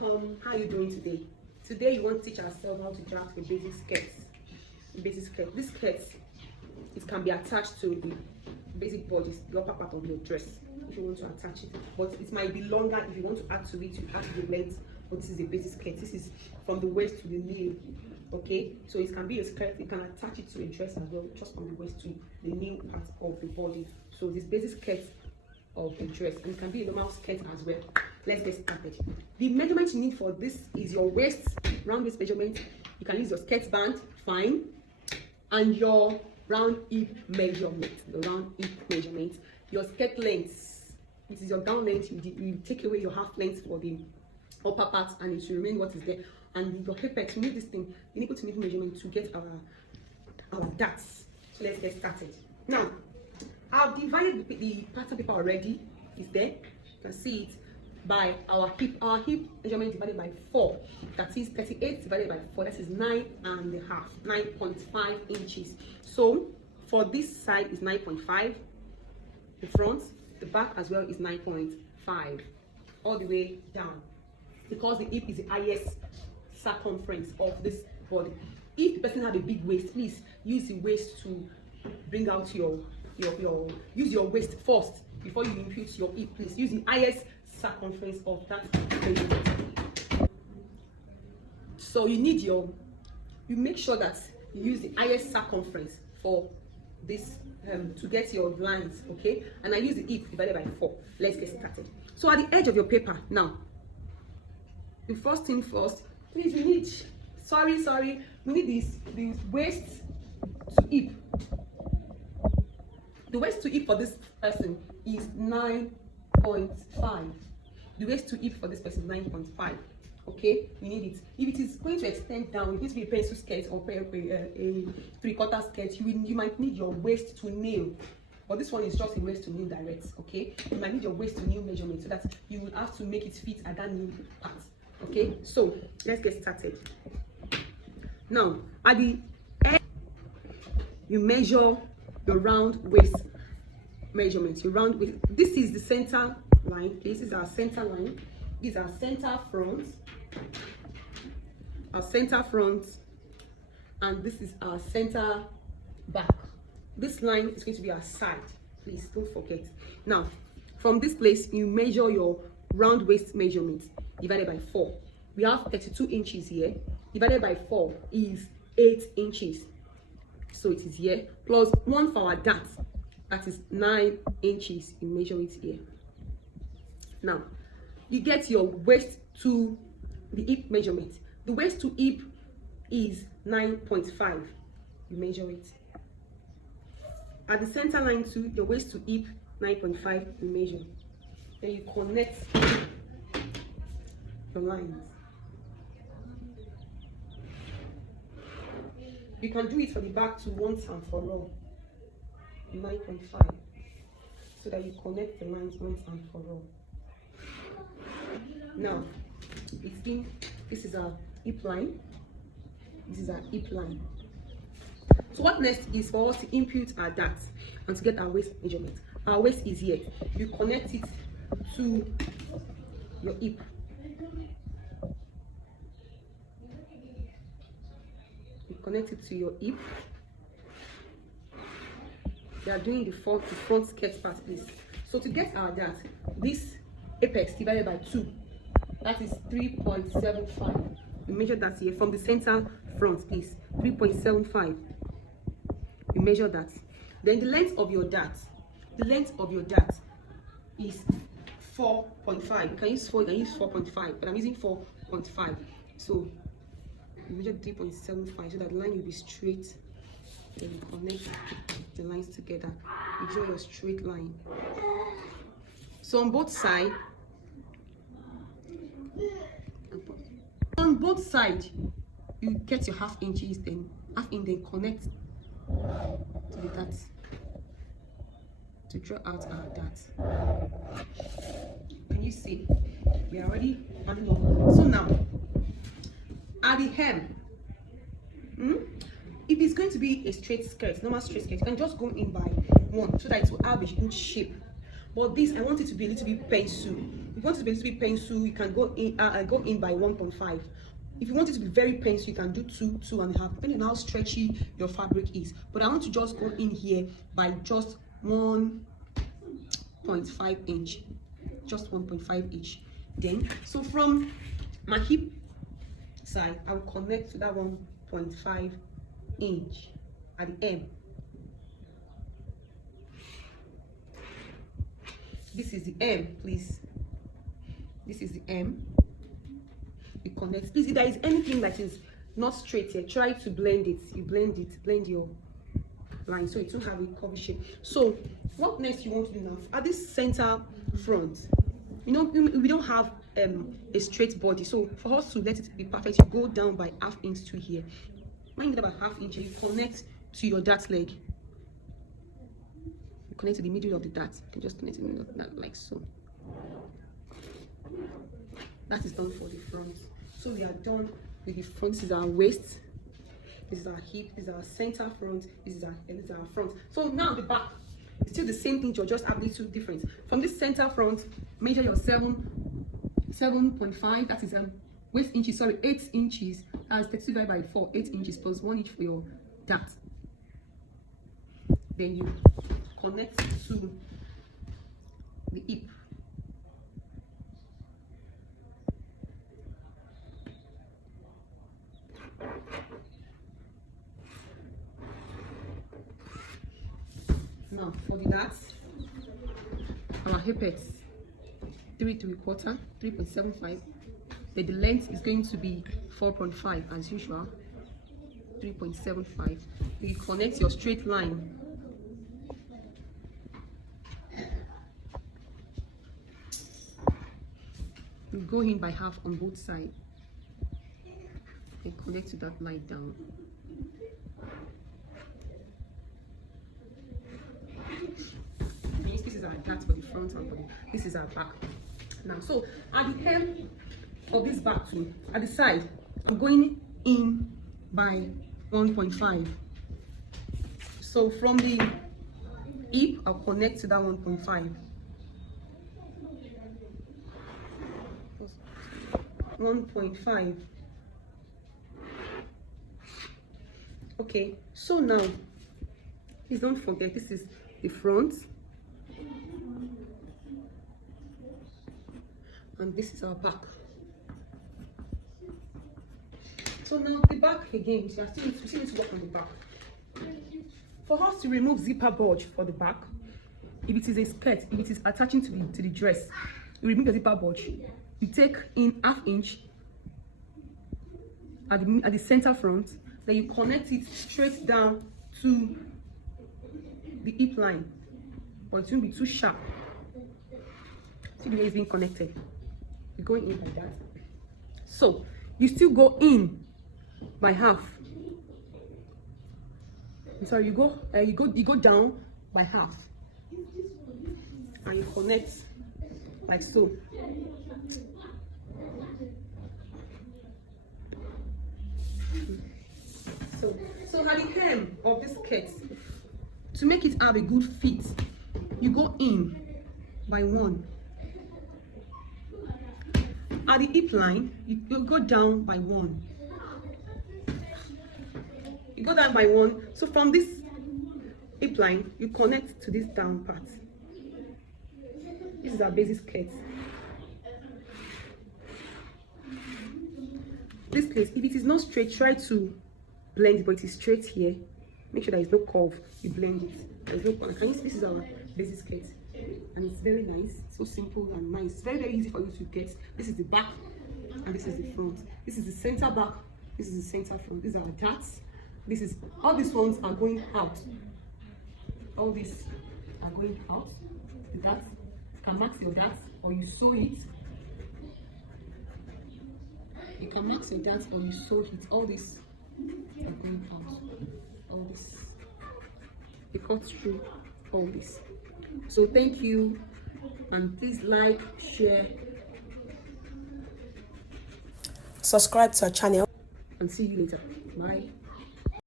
welcome. How are you doing today? Today, you want to teach ourselves how to draft a basic skirt. This skirt, it can be attached to the basic bodice, the upper part of your dress, if you want to attach it. But it might be longer if you want to add to it. You add the length. But this is a basic skirt. This is from the waist to the knee. Okay, so it can be a skirt. You can attach it to a dress as well, just from the waist to the knee part of the body. So this basic skirt of a dress, and it can be a normal skirt as well. Let's get started. The measurement you need for this is your waist, round waist measurement. You can use your skirt band, fine, and your round hip measurement. Your skirt length, this is your gown length. You take away your half length for the upper part, and it will remain what is there. And your apex, you need this thing. You need to make measurement to get our darts. So let's get started. Now, I've divided the pattern paper already. It's there. You can see it by our hip. Our hip measurement divided by 4. That is 38 divided by 4. That is 9.5 inches. So for this side is 9.5. The front, the back as well is 9.5. All the way down. Because the hip is the highest circumference of this body. If the person has a big waist, please use the waist to bring out use your waist first before you impute your hip. Please use the highest circumference of that measurement. So you make sure that you use the highest circumference for this to get your lines, okay? And I use the hip divided by 4. Let's get started. So at the edge of your paper now, the first thing first, please, we need we need this waist to hip. The waist to hip for this person is 9.5. The waist to hip for this person is 9.5. Okay, you need it. If it is going to extend down, if it is a pencil skirt or a 3/4 skirt, you might need your waist to nail. But this one is just a waist to nail direct. Okay, you might need your waist to nail measurement so that you will have to make it fit at that nail part. Okay, so let's get started. Now, at the end, you measure the round waist measurement. Your round waist. This is the center line. This is our center line. This is our center front. And this is our center back. This line is going to be our side. Please don't forget. Now, from this place, you measure your round waist measurement divided by 4. We have 32 inches here. Divided by 4 is 8 inches. So it is here. Plus 1 for our dart. That is 9 inches. You measure it here. Now, you get your waist to the hip measurement. The waist to hip is 9.5. You measure it. At the center line too, your waist to hip 9.5. You measure. Then you connect the lines. You can do it for the back to once and for all. 9.5. So that you connect the lines once and for all. Now, this is our hip line. This is our hip line. So what next is for us to impute our dart and to get our waist measurement. Our waist is here. You connect it to your hip. You connect it to your hip. We are doing the front skirt part, please. So to get our dart, this apex divided by 2, that is 3.75. We measure that here from the center front, please. 3.75. You measure that. Then the length of your dart. The length of your dart is 4.5. You can use 4, you can use 4.5, but I'm using 4.5. So you measure 3.75 so that the line will be straight. Then you connect the lines together. You draw your straight line. So on both sides, you get your half inches, then connect to the dart to draw out our dart. Can you see? We are already adding up. So now, at the hem, if it's going to be a straight skirt, normal straight skirt, you can just go in by 1 so that it will have a good shape. But this, I want it to be a little bit pencil. You want it to be pencil, you can go in by 1.5. If you want it to be very pencil, you can do 2.5, depending on how stretchy your fabric is. But I want to just go in here by just 1.5 inch, just 1.5 inch. Then, so from my hip side, I will connect to that 1.5 inch at the M. This is the M, please. This is the M. You connect. Please, if there is anything that is not straight here, try to blend it. You blend your line so it will have a curvy shape. So what next you want to do now? At this center front, you know, we don't have a straight body, so for us to let it be perfect, you go down by 1/2 inch to here. When you get about 1/2 inch, you connect to your dart leg. You connect to the middle of the dart. You can just connect to the middle of that like so. That is done for the front. So we are done with the front. This is our waist, this is our hip, this is our center front, this is our front. So now the back, it's still the same thing, you're just adding two different. From this center front, measure your 7.5, that is waist inches, sorry, 8 inches, as 32 divided by 4, 8 inches plus 1 inch for your dart. Then you connect to the hip. Now for the darts, our hip is 3 3/4, 3.75. Then the length is going to be 4.5 as usual, 3.75. You connect your straight line. You go in by 1/2 on both sides. And connect to that line down. This is our dart for the front and for this is our back. Now, so at the hem of this back too, at the side, I'm going in by 1.5. So from the hip, I'll connect to that 1.5. 1.5. Okay, so now please don't forget, this is the front and this is our back. So now the back again, we still need to work on the back. For us to remove zipper bulge for the back, if it is a skirt, if it is attaching to the dress, you remove the zipper bulge. You take in 1/2 inch at the center front, then you connect it straight down to the hip line, but it won't be too sharp. See the way it's being connected. You're going in like that. So you still go in by 1/2. Sorry, you go down by 1/2, and you connect like so. So at the hem of this skirt, to make it have a good fit, you go in by 1. At the hip line, you go down by 1. You go down by 1. So from this hip line, you connect to this down part. This is our basic skirt. This place, if it is not straight, try to blend it, but it is straight here. Make sure there is no curve. You blend it. There's no corner. Can you see? This is our basic skirt, and it's very nice, so simple and nice. It's very, very easy for you to get. This is the back, and this is the front. This is the center back. This is the center front. These are our darts. This is all these ones are going out. All these are going out. The darts, you can mark your darts, or you sew it. You can mark your darts, or you sew it. All these are going out. All this, it cuts through all this. So thank you, and please like, share, subscribe to our channel, and see you later. Bye.